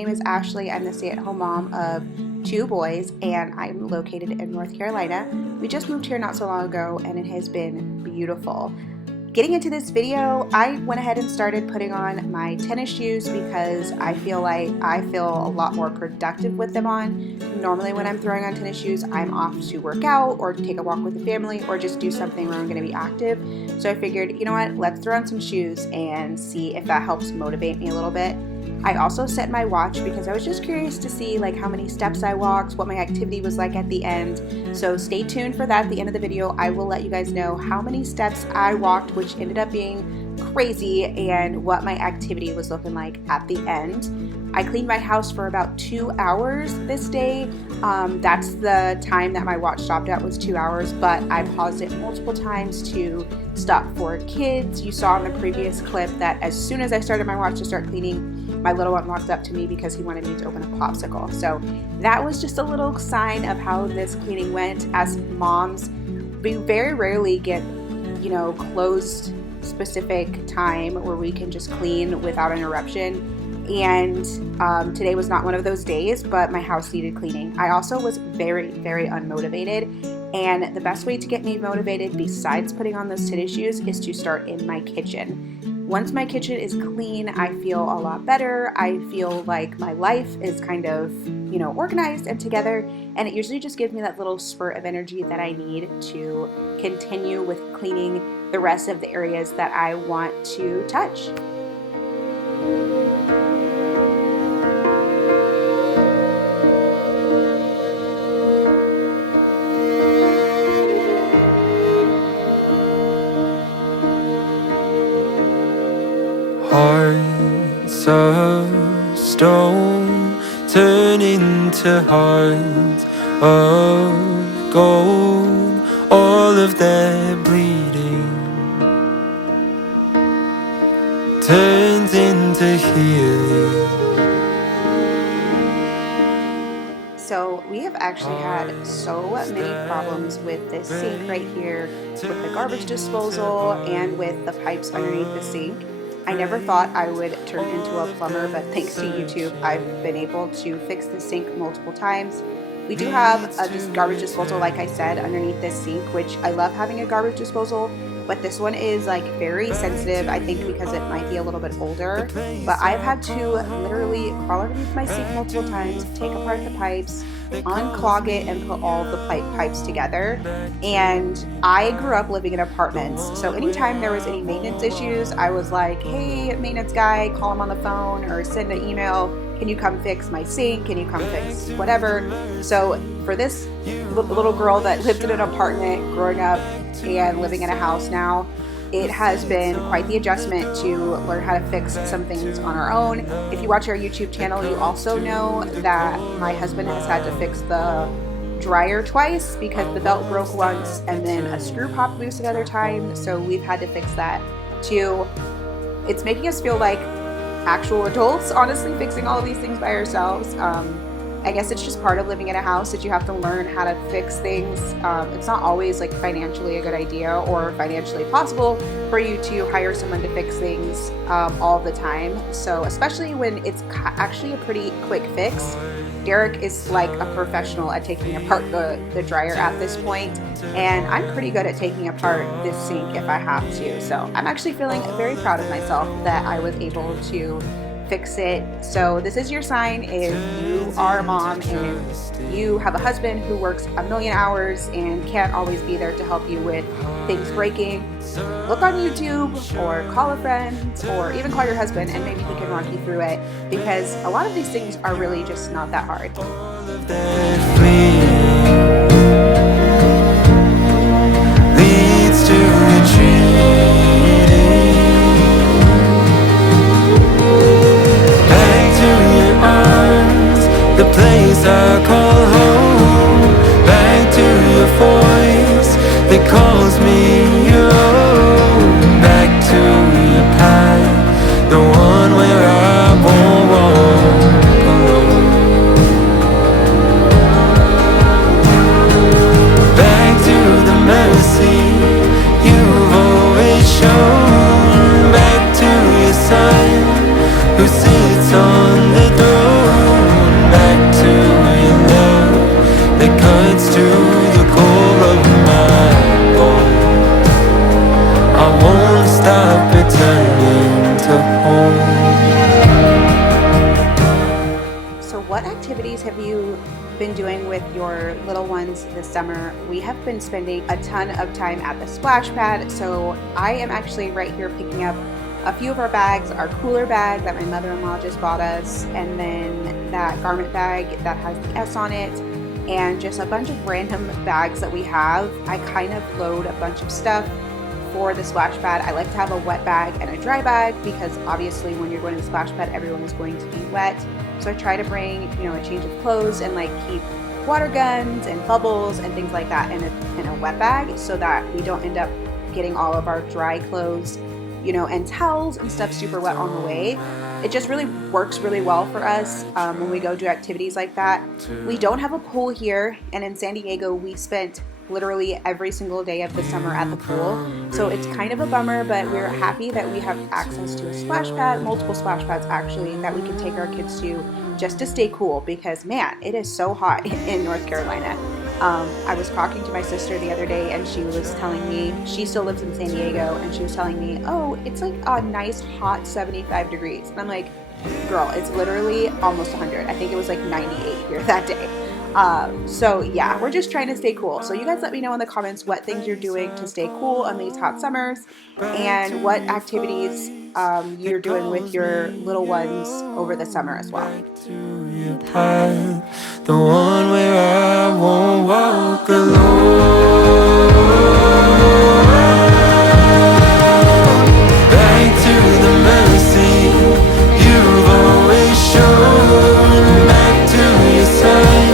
name is Ashley. I'm the stay-at-home mom of 2 boys, and I'm located in North Carolina. We just moved here not so long ago, and it has been beautiful. Getting into this video, I went ahead and started putting on my tennis shoes because I feel a lot more productive with them on. Normally when I'm throwing on tennis shoes, I'm off to work out or to take a walk with the family or just do something where I'm going to be active. So I figured, you know what, let's throw on some shoes and see if that helps motivate me a little bit. I also set my watch because I was just curious to see like how many steps I walked, what my activity was like at the end. So stay tuned for that. At the end of the video, I will let you guys know how many steps I walked, which ended up being crazy, and what my activity was looking like at the end. I cleaned my house for about 2 hours this day. That's the time that my watch stopped at, was 2 hours, but I paused it multiple times to stop for kids. You saw in the previous clip that as soon as I started my watch to start cleaning, my little one walked up to me because he wanted me to open a popsicle. So that was just a little sign of how this cleaning went. As moms, we very rarely get, closed specific time where we can just clean without interruption. And today was not one of those days, but my house needed cleaning. I also was very, very unmotivated. And the best way to get me motivated besides putting on those tennis shoes is to start in my kitchen. Once my kitchen is clean, I feel a lot better. I feel like my life is kind of, organized and together. And it usually just gives me that little spurt of energy that I need to continue with cleaning the rest of the areas that I want to touch. Hearts of stone turn into hearts of gold. All of that bleeding turns into healing. So we have actually had so many problems with this sink right here, with the garbage disposal, and with the pipes underneath the sink. I never thought I would turn into a plumber, but thanks to YouTube, I've been able to fix the sink multiple times. We do have this garbage disposal, like I said, underneath this sink, which I love having a garbage disposal, but this one is like very sensitive, I think because it might be a little bit older. But I've had to literally crawl underneath my sink multiple times, take apart the pipes, unclog it, and put all the pipes together. And I grew up living in apartments, so anytime there was any maintenance issues, I was like, hey, maintenance guy, call him on the phone or send an email. Can you come fix my sink? Can you come fix whatever? So for this little girl that lived in an apartment growing up and living in a house now, it has been quite the adjustment to learn how to fix some things on our own. If you watch our YouTube channel, you also know that my husband has had to fix the dryer twice because the belt broke once and then a screw popped loose another time. So we've had to fix that too. It's making us feel like actual adults, honestly, fixing all of these things by ourselves. I guess it's just part of living in a house that you have to learn how to fix things. It's not always like financially a good idea or financially possible for you to hire someone to fix things all the time. So especially when it's actually a pretty quick fix. Derek is like a professional at taking apart the dryer at this point, and I'm pretty good at taking apart this sink if I have to. So I'm actually feeling very proud of myself that I was able to fix it. So this is your sign if you are a mom and you have a husband who works a million hours and can't always be there to help you with things breaking. Look on YouTube or call a friend or even call your husband and maybe he can walk you through it, because a lot of these things are really just not that hard. Leads to the place I call home, back to your voice that calls me your own, back to your path, the one where I won't walk alone, back to the mercy you've always shown, back to your son who sits on the throne. activities this summer. We have been spending a ton of time at the splash pad, so I am actually right here picking up a few of our bags, our cooler bag that my mother-in-law just bought us, and then that garment bag that has the S on it, and just a bunch of random bags that we have. I kind of load a bunch of stuff for the splash pad. I like to have a wet bag and a dry bag because obviously when you're going to the splash pad, everyone is going to be wet. So I try to bring, a change of clothes and like keep water guns and bubbles and things like that in a wet bag so that we don't end up getting all of our dry clothes, and towels and stuff super wet on the way. It just really works really well for us when we go do activities like that. We don't have a pool here, and in San Diego we spent literally every single day of the summer at the pool, so it's kind of a bummer, but we're happy that we have access to a splash pad, multiple splash pads actually, that we can take our kids to just to stay cool, because man, it is so hot in North Carolina. I was talking to my sister the other day and she was telling me, she still lives in San Diego, and she was telling me, oh, it's like a nice hot 75 degrees. And I'm like, girl, it's literally almost 100. I think it was like 98 here that day. So yeah, we're just trying to stay cool. So you guys let me know in the comments what things you're doing to stay cool on these hot summers, and what activities you're doing with your little ones over the summer as well. The one where I won't walk alone. Back to the mercy you've always shown. Back to your son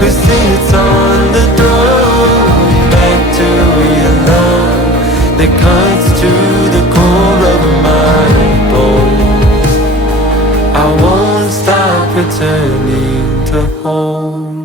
who sits on the throne. Back to your love that cuts to the core of my bones. I won't stop returning to home.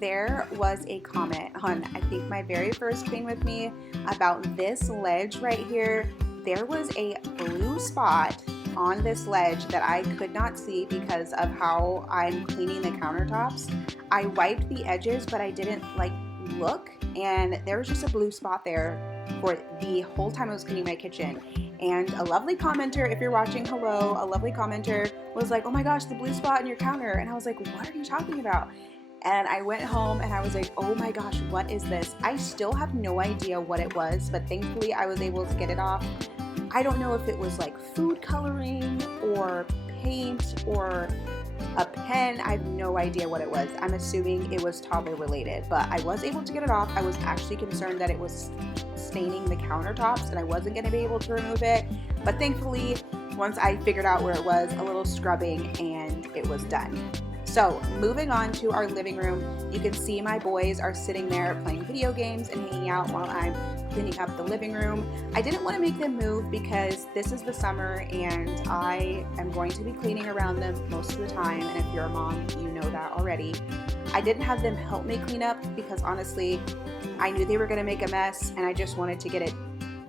There was a comment on, I think, my very first clean with me about this ledge right here. There was a blue spot on this ledge that I could not see because of how I'm cleaning the countertops. I wiped the edges, but I didn't look, and there was just a blue spot there for the whole time I was cleaning my kitchen. And a lovely commenter, if you're watching, hello, a lovely commenter was like, oh my gosh, the blue spot on your counter. And I was like, what are you talking about? And I went home and I was like, oh my gosh, what is this? I still have no idea what it was, but thankfully I was able to get it off. I don't know if it was like food coloring or paint or a pen. I have no idea what it was. I'm assuming it was toddler related, but I was able to get it off. I was actually concerned that it was staining the countertops and I wasn't going to be able to remove it. But thankfully, once I figured out where it was, a little scrubbing and it was done. So moving on to our living room, you can see my boys are sitting there playing video games and hanging out while I'm cleaning up the living room. I didn't want to make them move because this is the summer and I am going to be cleaning around them most of the time, and if you're a mom, you know that already. I didn't have them help me clean up because honestly, I knew they were going to make a mess and I just wanted to get it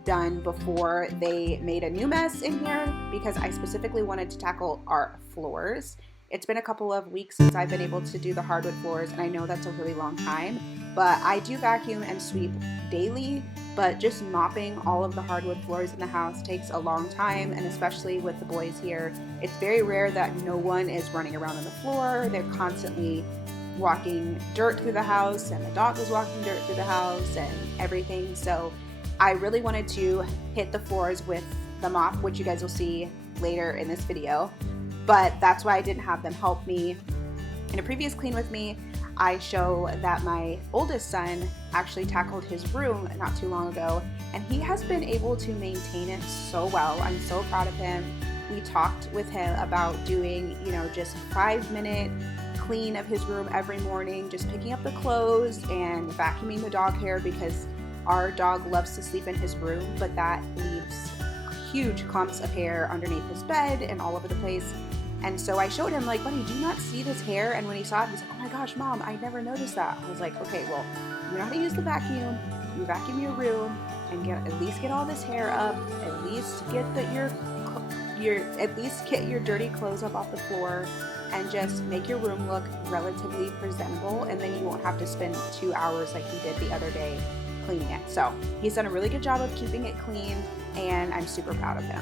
done before they made a new mess in here, because I specifically wanted to tackle our floors. It's been a couple of weeks since I've been able to do the hardwood floors, and I know that's a really long time, but I do vacuum and sweep daily, but just mopping all of the hardwood floors in the house takes a long time, and especially with the boys here, it's very rare that no one is running around on the floor. They're constantly walking dirt through the house, and the dog was walking dirt through the house and everything, so I really wanted to hit the floors with the mop, which you guys will see later in this video. But that's why I didn't have them help me. In a previous clean with me, I show that my oldest son actually tackled his room not too long ago, and he has been able to maintain it so well. I'm so proud of him. We talked with him about doing, just 5-minute clean of his room every morning, just picking up the clothes and vacuuming the dog hair, because our dog loves to sleep in his room, but that leaves huge clumps of hair underneath his bed and all over the place. And so I showed him, like, buddy, do you not see this hair? And when he saw it, he's like, oh my gosh, Mom, I never noticed that. I was like, okay, well, you know how to use the vacuum. You vacuum your room and at least get all this hair up. At least get your dirty clothes up off the floor, and just make your room look relatively presentable. And then you won't have to spend 2 hours like he did the other day cleaning it. So he's done a really good job of keeping it clean, and I'm super proud of him.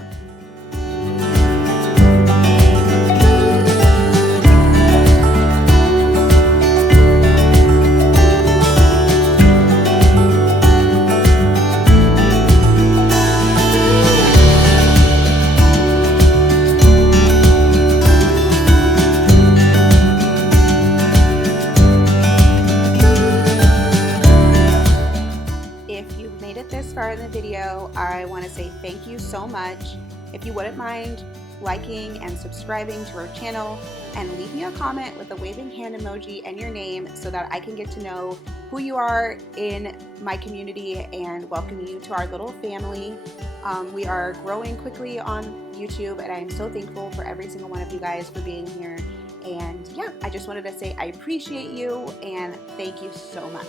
If you've made it this far in the video, I want to say thank you so much. If you wouldn't mind liking and subscribing to our channel, and leave me a comment with a waving hand emoji and your name so that I can get to know who you are in my community and welcome you to our little family. We are growing quickly on YouTube, and I am so thankful for every single one of you guys for being here. And yeah, I just wanted to say I appreciate you and thank you so much.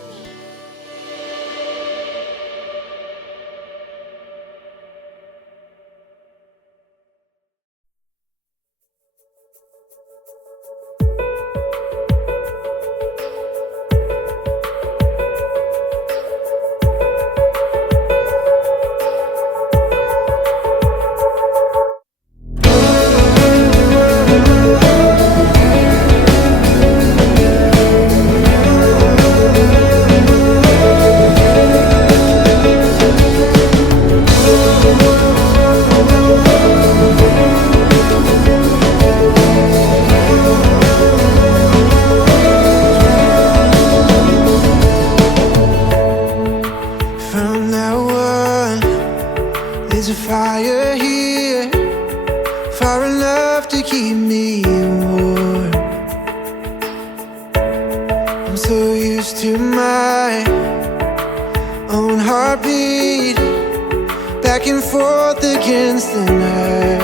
There's a fire here, far enough to keep me warm. I'm so used to my own heartbeat, back and forth against the night.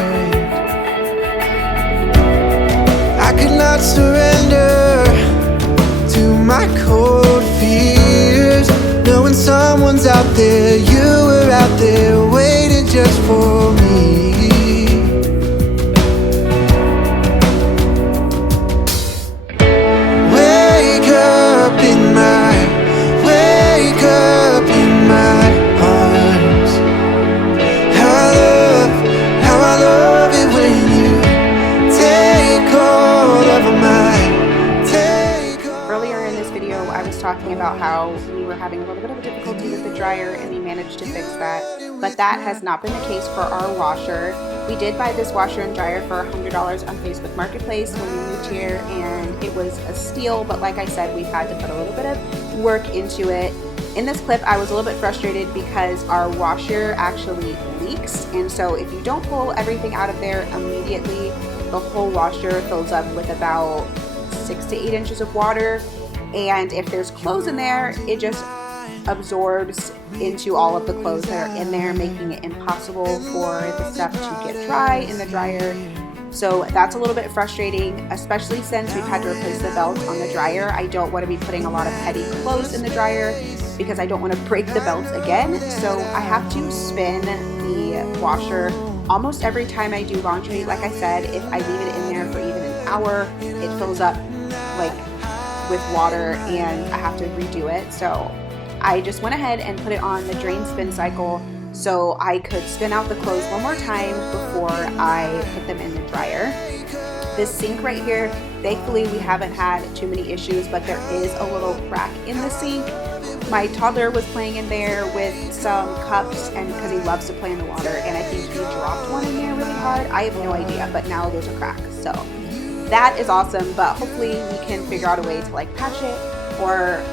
I could not surrender to my cold fears, knowing someone's out there, you were out there waiting just for me. Wake up in my arms. How I love it when you take hold of mine. Earlier in this video, I was talking about how we were having a little bit of a difficulty with the dryer, and we managed to fix that. But that has not been the case for our washer. We did buy this washer and dryer for $100 on Facebook Marketplace when we moved here, and it was a steal, but like I said, we've had to put a little bit of work into it. In this clip, I was a little bit frustrated because our washer actually leaks, and so if you don't pull everything out of there immediately, the whole washer fills up with about 6 to 8 inches of water, and if there's clothes in there, it just absorbs into all of the clothes that are in there, making it impossible for the stuff to get dry in the dryer. So that's a little bit frustrating, especially since we've had to replace the belt on the dryer. I don't want to be putting a lot of heavy clothes in the dryer because I don't want to break the belt again. So I have to spin the washer almost every time I do laundry. Like I said, if I leave it in there for even an hour, it fills up like with water and I have to redo it. So I just went ahead and put it on the drain spin cycle so I could spin out the clothes one more time before I put them in the dryer. This sink right here, thankfully we haven't had too many issues, but there is a little crack in the sink. My toddler was playing in there with some cups, and because he loves to play in the water, and I think he dropped one in there really hard. I have no idea, but now there's a crack. So that is awesome, but hopefully we can figure out a way to like patch it or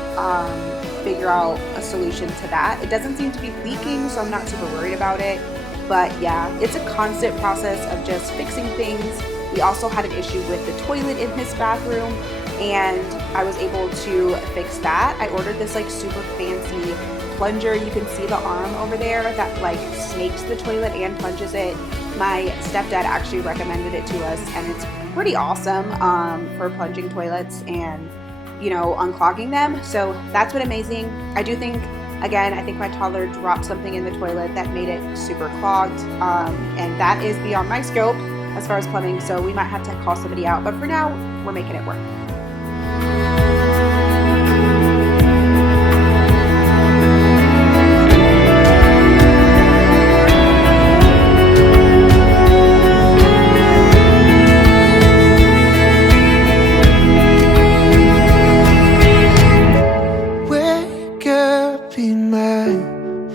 figure out a solution to that. It doesn't seem to be leaking, so I'm not super worried about it. But yeah, it's a constant process of just fixing things. We also had an issue with the toilet in his bathroom, and I was able to fix that. I ordered this like super fancy plunger. You can see the arm over there that like snakes the toilet and plunges it. My stepdad actually recommended it to us, and it's pretty awesome for plunging toilets and, you know, unclogging them. So that's been amazing. I do think, again, I think my toddler dropped something in the toilet that made it super clogged, and that is beyond my scope as far as plumbing, so we might have to call somebody out, but for now, we're making it work.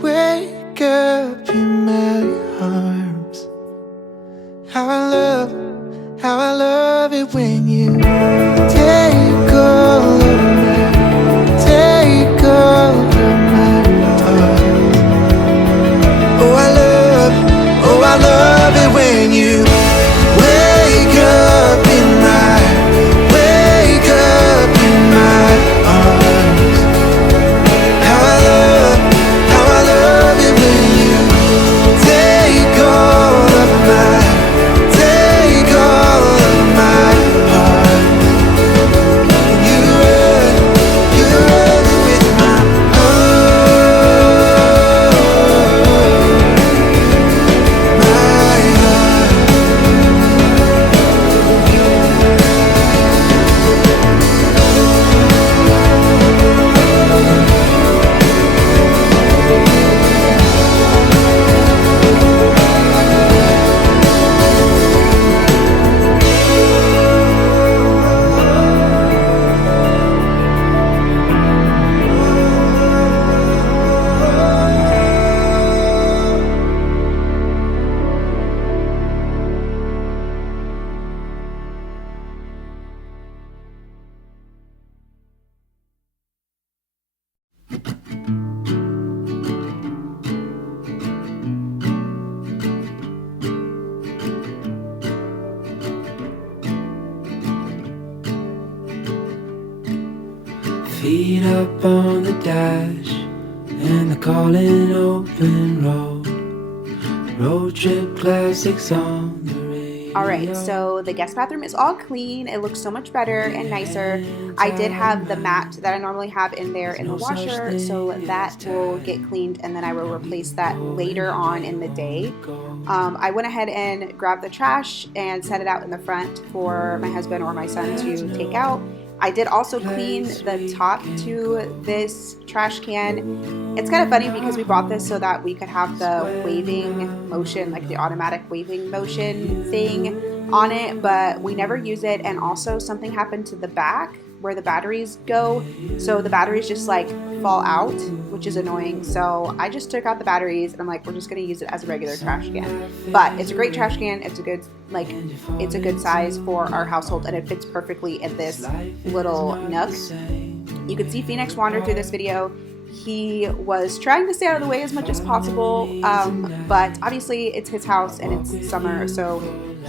Wake up in my arms. How I love it when you take all of my thoughts. Oh I love it when you wake up in my arms. How I love it when you take all of my heart. You run with my heart, my heart. Feet up on the dash and the calling open road trip classics on the radio. All right, so the guest bathroom is all clean. It looks so much better and nicer. I did have the mat that I normally have in there in the washer, so that will get cleaned, and then I will replace that later on in the day. I went ahead and grabbed the trash and set it out in the front for my husband or my son to take out. I did also clean the top to this trash can. It's kind of funny because we bought this so that we could have the waving motion, like the automatic waving motion thing on it, but we never use it. And also something happened to the back where the batteries go, so the batteries just like fall out, which is annoying. So I just took out the batteries and I'm like, we're just gonna use it as a regular trash can. But it's a great trash can. It's a good, like, it's a good size for our household, and it fits perfectly in this little nook. You can see Phoenix wander through this video. He was trying to stay out of the way as much as possible, but obviously it's his house and it's summer, so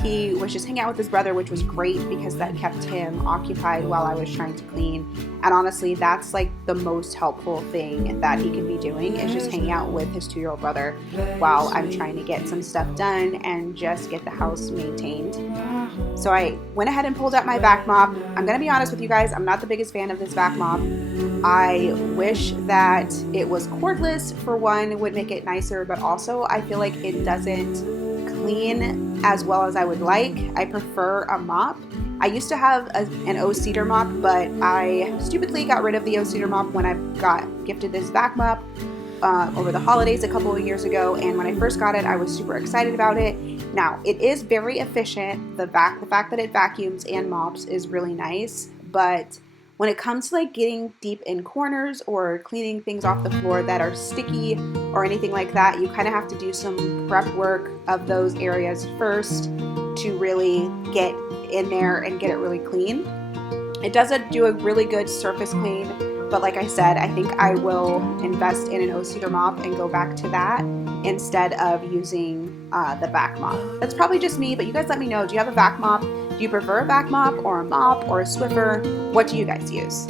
he was just hanging out with his brother, which was great because that kept him occupied while I was trying to clean. And honestly, that's like the most helpful thing that he can be doing, is just hanging out with his 2-year-old brother while I'm trying to get some stuff done and just get the house maintained. So I went ahead and pulled out my vac mop. I'm gonna be honest with you guys, I'm not the biggest fan of this vac mop. I wish that it was cordless, for one. It would make it nicer, but also I feel like it doesn't clean as well as I would like. I prefer a mop. I used to have an O-Cedar mop, but I stupidly got rid of the O-Cedar mop when I got gifted this vac mop over the holidays a couple of years ago, and when I first got it, I was super excited about it. Now, it is very efficient. The fact that it vacuums and mops is really nice, but when it comes to like getting deep in corners or cleaning things off the floor that are sticky or anything like that, you kind of have to do some prep work of those areas first to really get in there and get it really clean. It doesn't do a really good surface clean, but like I said, I think I will invest in an O-Cedar mop and go back to that instead of using the vac mop. That's probably just me, but you guys let me know. Do you have a vac mop? Do you prefer a vac mop or a mop or a Swiffer? What do you guys use?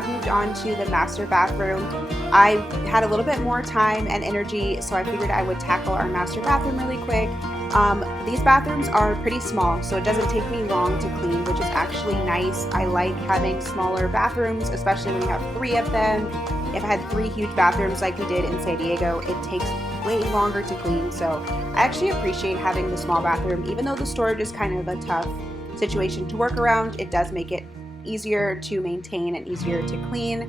have moved on to the master bathroom. I had a little bit more time and energy, so I figured I would tackle our master bathroom really quick. These bathrooms are pretty small, so it doesn't take me long to clean, which is actually nice. I like having smaller bathrooms, especially when you have 3 of them. If I had 3 huge bathrooms like we did in San Diego, it takes way longer to clean. So I actually appreciate having the small bathroom. Even though the storage is kind of a tough situation to work around, it does make it easier to maintain and easier to clean.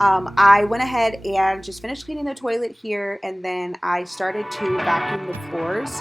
I went ahead and just finished cleaning the toilet here, and then I started to vacuum the floors.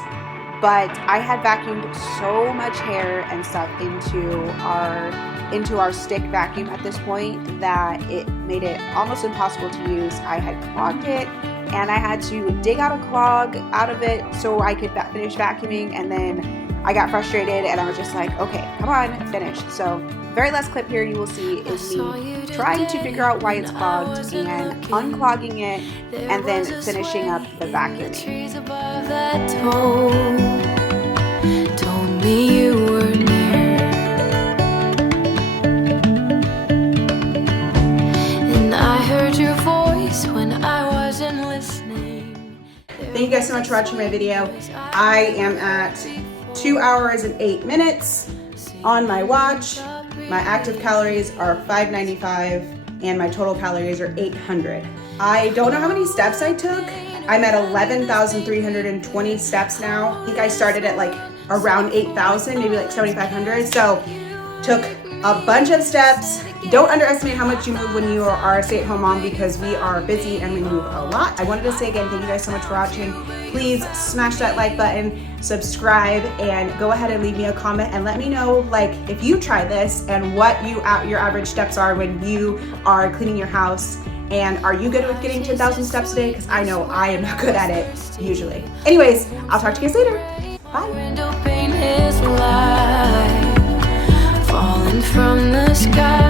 But I had vacuumed so much hair and stuff into our stick vacuum at this point that it made it almost impossible to use. I had clogged it, and I had to dig out a clog out of it so I could finish vacuuming, and then I got frustrated and I was just like, okay, come on, finish. So very last clip here you will see is me trying to figure out why it's clogged and unclogging it and then finishing up the vacuuming. Told me you were near, and I heard your voice when I wasn't listening. Thank you guys so much for watching my video. I am at 2 hours and 8 minutes on my watch. My active calories are 595 and my total calories are 800. I don't know how many steps I took. I'm at 11,320 steps now. I think I started at like around 8,000, maybe like 7,500. So took a bunch of steps. Don't underestimate how much you move when you are a stay-at-home mom, because we are busy and we move a lot. I wanted to say again, thank you guys so much for watching. Please smash that like button, subscribe, and go ahead and leave me a comment and let me know like if you try this and what your average steps are when you are cleaning your house. And are you good with getting 10,000 steps a day? Because I know I am not good at it usually. Anyways, I'll talk to you guys later. Bye. Falling from the sky.